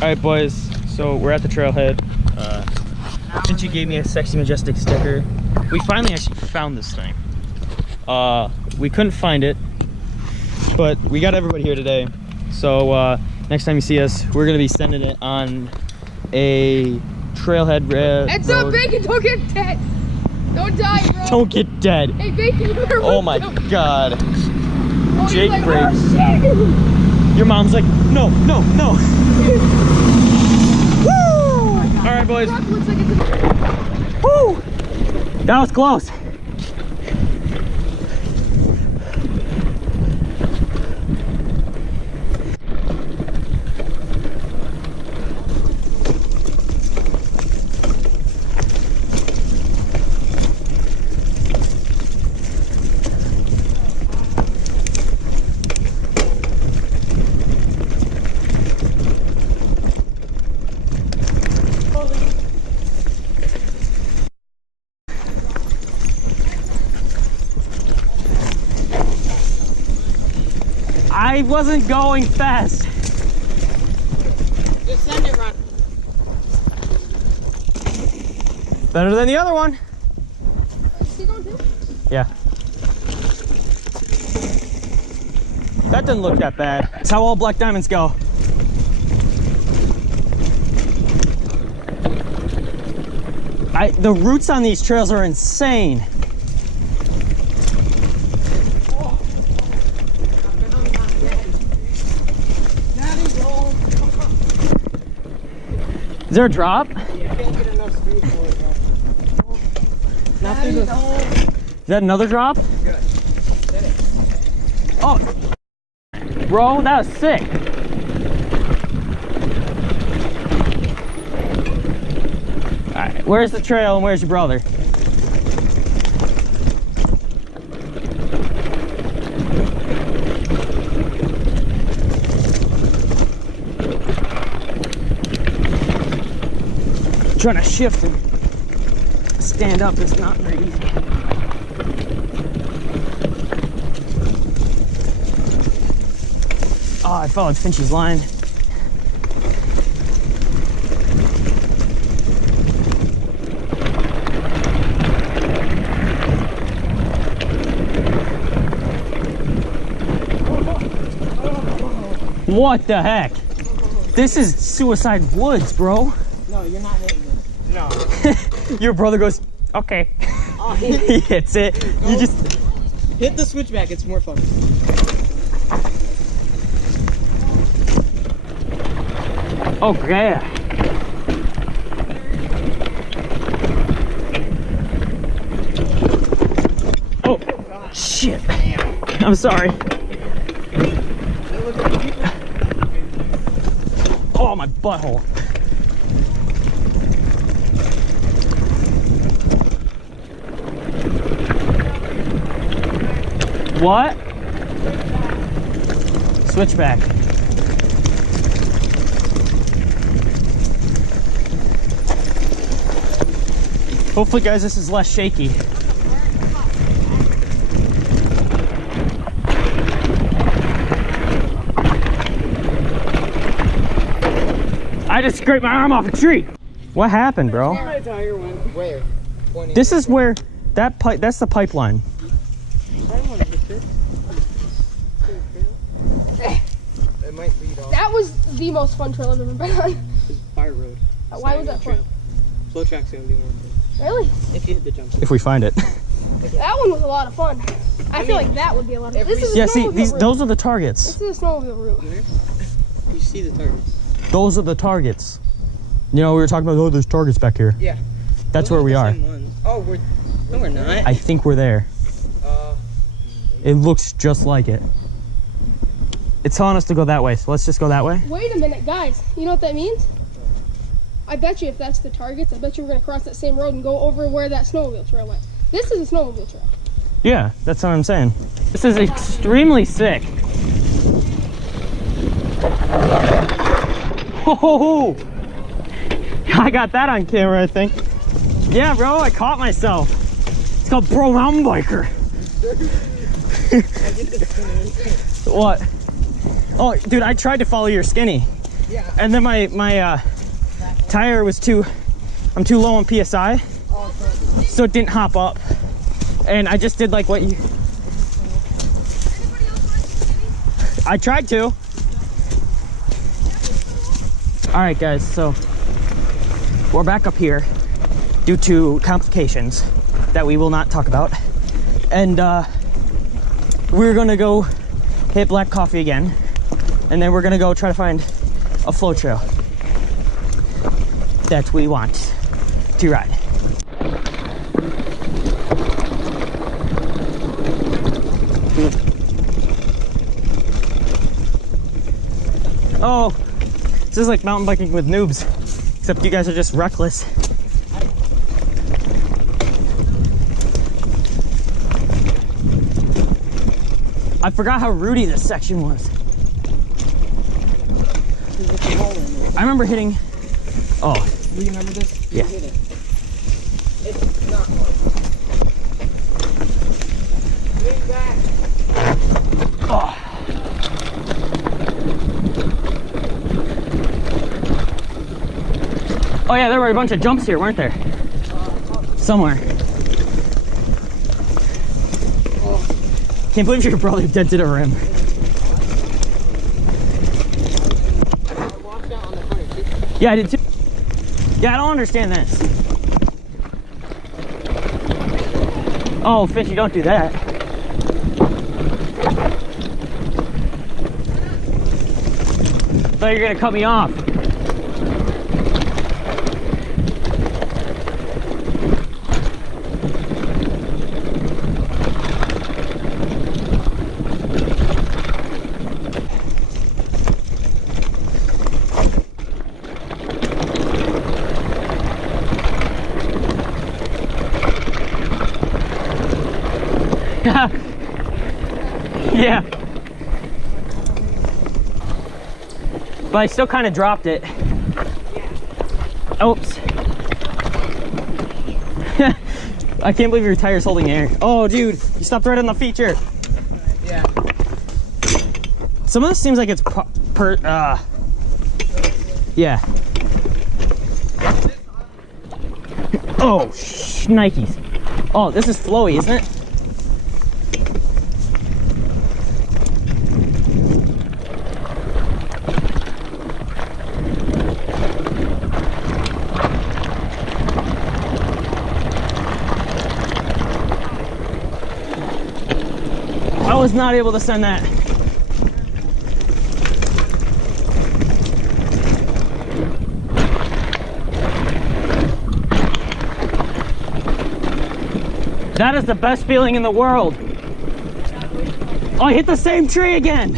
Alright boys, so we're at the trailhead. Since you gave me a Sexy Majestic sticker, we finally actually found this thing. We couldn't find it, but we got everybody here today. So next time you see us, we're gonna be sending it on a trailhead road. It's up, Bacon, don't get dead. Don't die, bro. Don't get dead. Hey, Bacon, you better Oh my god. Oh, Jake like, breaks. oh, Your mom's like, no, no, no. Woo! Alright boys. Woo! That was close. I wasn't going fast. Just send it, Ron. Better than the other one. Is he going too? Yeah. That doesn't look that bad. That's how all black diamonds go. The roots on these trails are insane. Is there a drop? Yeah, I can't get enough speed for it, bro. Not through the... Is that another drop? Good. Hit it. Oh, bro, that was sick. All right, where's the trail and where's your brother? Trying to shift and stand up is not very easy. Oh, I followed Finch's line. What the heck? This is Suicide Woods, bro. No, you're not hitting it. No. Your brother goes, okay. Oh, He hits it. You just hit the switchback, it's more fun. okay. Oh, shit. I'm sorry. Oh, my butthole. What? Switchback. Hopefully, guys, this is less shaky. I just scraped my arm off a tree. What happened, bro? My tire went where? This is where that pipe. That's the pipeline. I don't want to hit this. It might lead off. That was the most fun trail I've ever been on. It's fire road. Why was that fun? Flow track's gonna be more fun. Really? If you hit the jump. If we find it. That one was a lot of fun. I feel like that would be a lot of fun. This is Yeah, a see, snowmobile route. those are the targets. This is a snowmobile route. Where? You see the targets. Those are the targets. You know, we were talking about, oh, there's targets back here. Yeah. That's Those where we the are. same ones. Oh, no, we're not. I think we're there. It looks just like it. It's telling us to go that way, so let's just go that way. Wait a minute, guys. You know what that means? I bet you if that's the targets, I bet you we're going to cross that same road and go over where that snowmobile trail went. This is a snowmobile trail. Yeah, that's what I'm saying. This is extremely sick. Oh, I got that on camera, I think. Yeah, bro, I caught myself. It's called Pro Mountain Biker. What? Oh, dude, I tried to follow your skinny. Yeah. and then my tire was I'm too low on PSI, so it didn't hop up. And I just did like what you. I tried to. All right, guys. So we're back up here due to complications that we will not talk about, and we're gonna go hit Black Coffee again, and then we're gonna go try to find a flow trail that we want to ride. Oh, this is like mountain biking with noobs, except you guys are just reckless. I forgot how rooty this section was. I remember hitting. Oh. Do you remember this? Yeah. Hit it. It's not hard. Lean back. Oh. Oh yeah, there were a bunch of jumps here, weren't there? Somewhere. Can't believe your brother dented a rim. I walked out on the footage. Yeah, I did too. Yeah, I don't understand this. Oh, Fishy, don't do that. Thought you were gonna cut me off. Yeah. But I still kind of dropped it. Oops. I can't believe your tire's holding air. Oh, dude, you stopped right on the feature. Yeah. Some of this seems like it's yeah. Oh, Nikes. Oh, this is flowy, isn't it? I was not able to send that. That is the best feeling in the world. Oh, I hit the same tree again.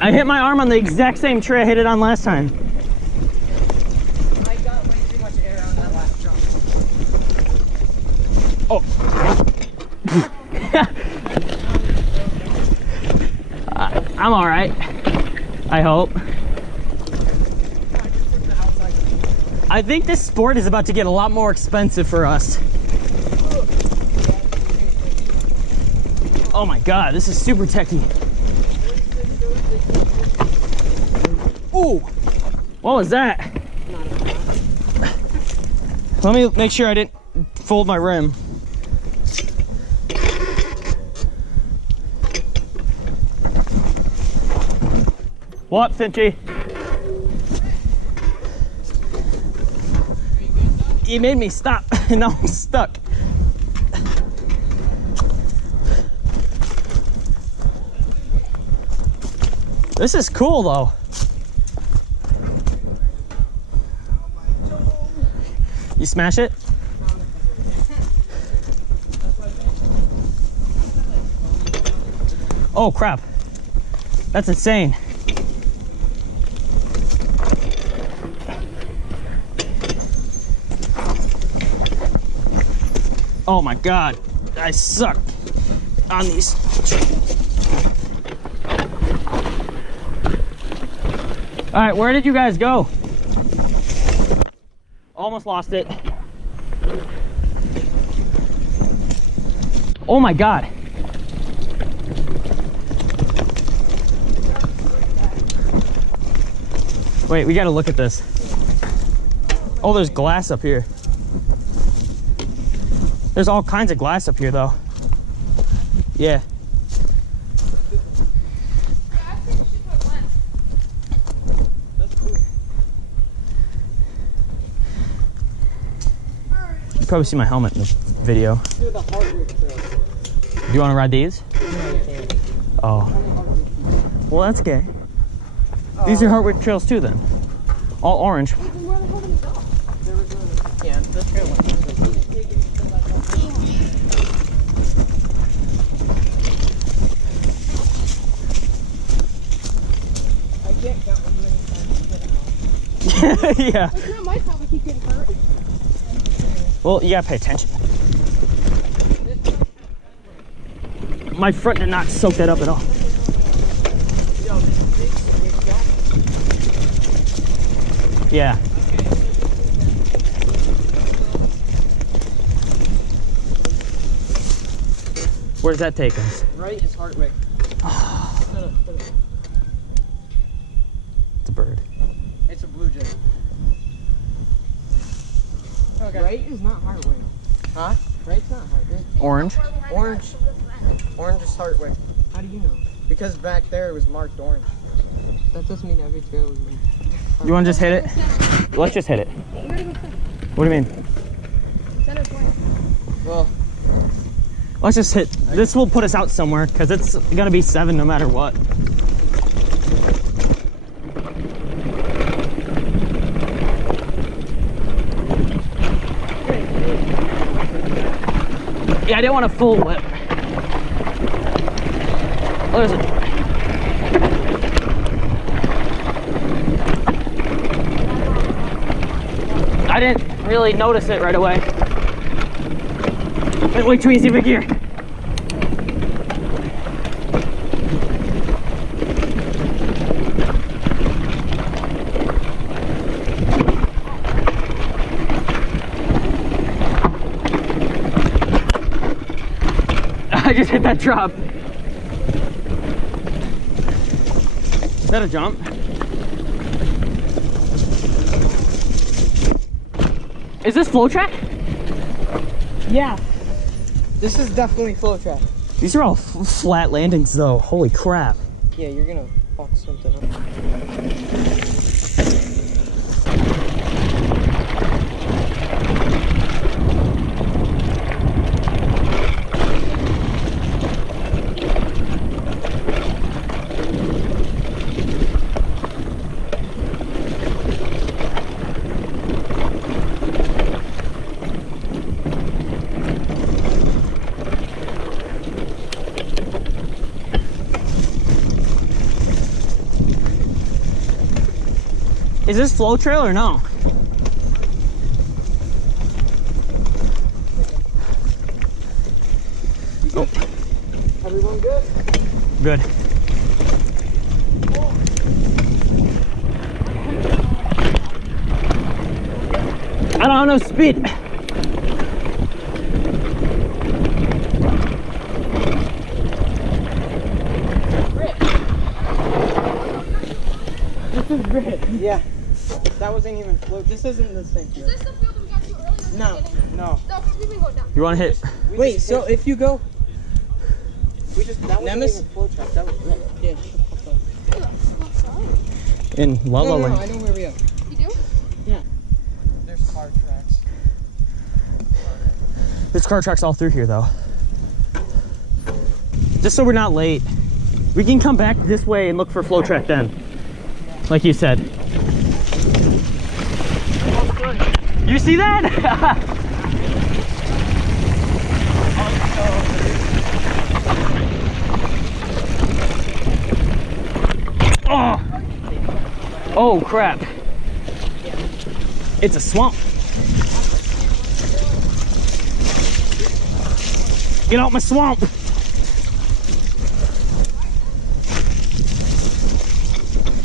I hit my arm on the exact same tree I hit it on last time. I got way too much air on that last jump. Oh. I'm all right, I hope. I think this sport is about to get a lot more expensive for us. Oh my God, this is super techy. Ooh, what was that? Let me make sure I didn't fold my rim. What, Finchy? You made me stop, and now I'm stuck. This is cool, though. You smash it? Oh, crap. That's insane. Oh my God, I suck on these. All right, where did you guys go? Almost lost it. Oh my God. Wait, we gotta look at this. Oh, there's glass up here. There's all kinds of glass up here, though. Yeah. You probably see my helmet in this video. Do you want to ride these? Oh. Well, that's gay. These are Hartwick trails too, then. All orange. Yeah, the trail one. I can't count how many times you hit them. Yeah. It's not my fault we keep getting hurt. Well, you gotta pay attention. My front did not soak that up at all. Yeah. Where does that take us? Right is Hartwick. It's a bird. It's a blue jay. Okay. Right is not Hartwick. Huh? Right's not Hartwick. Orange. Orange. Orange is Hartwick. How do you know? Because back there it was marked orange. That doesn't mean every trail is marked. You want to just hit it? Let's just hit it. What do you mean? Center point. Well, Let's just hit. This will put us out somewhere because it's gonna be 7 no matter what. Yeah, I didn't want a full whip. There's it. I didn't really notice it right away. Wait till you see big gear. I just hit that drop. Is that a jump? Is this flow track? yeah. This is definitely flow track. These are all flat landings though. Holy crap. Yeah, you're gonna fuck something up. Is this flow trail or no? Oh. Everyone good? Good. I don't have no speed. This is red. Yeah. That wasn't even float. This isn't the same Is field. this the field we got to earlier? No. No. No, because we've been going down. You want to hit? Wait, so if you go... that wasn't even flow track. That was red. Yeah, shut the fuck up. In La La No, Land? I know where we are. You do? Yeah. There's car tracks. There's car tracks all through here though. Just so we're not late. We can come back this way and look for flow track then. Like you said. You see that? Oh! Oh crap. It's a swamp. Get out my swamp.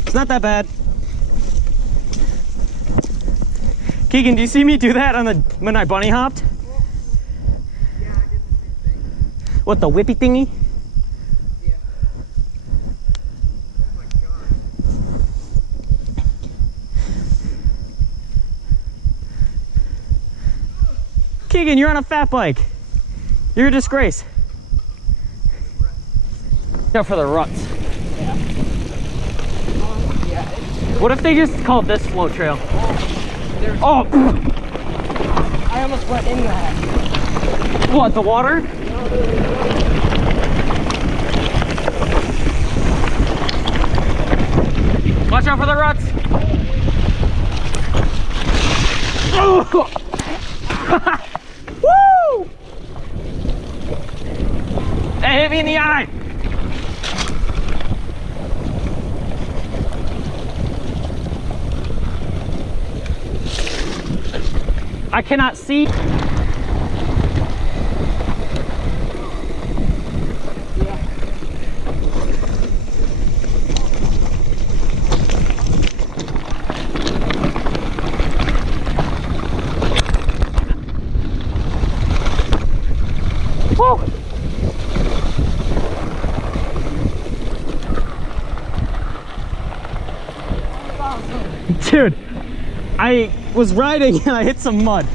It's not that bad. Keegan, do you see me do that on the when I bunny hopped? Yeah, I did the same thing. What, the whippy thingy? Yeah. Oh my god. Keegan, you're on a fat bike. You're a disgrace. Go for the ruts. Yeah. What if they just called this float trail? Oh! I almost went in that. What, the water? Watch out for the ruts. Oh. Woo! That hit me in the eye. I cannot see. Woo. Dude, I was riding and I hit some mud.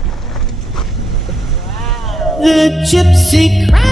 The gypsy cried.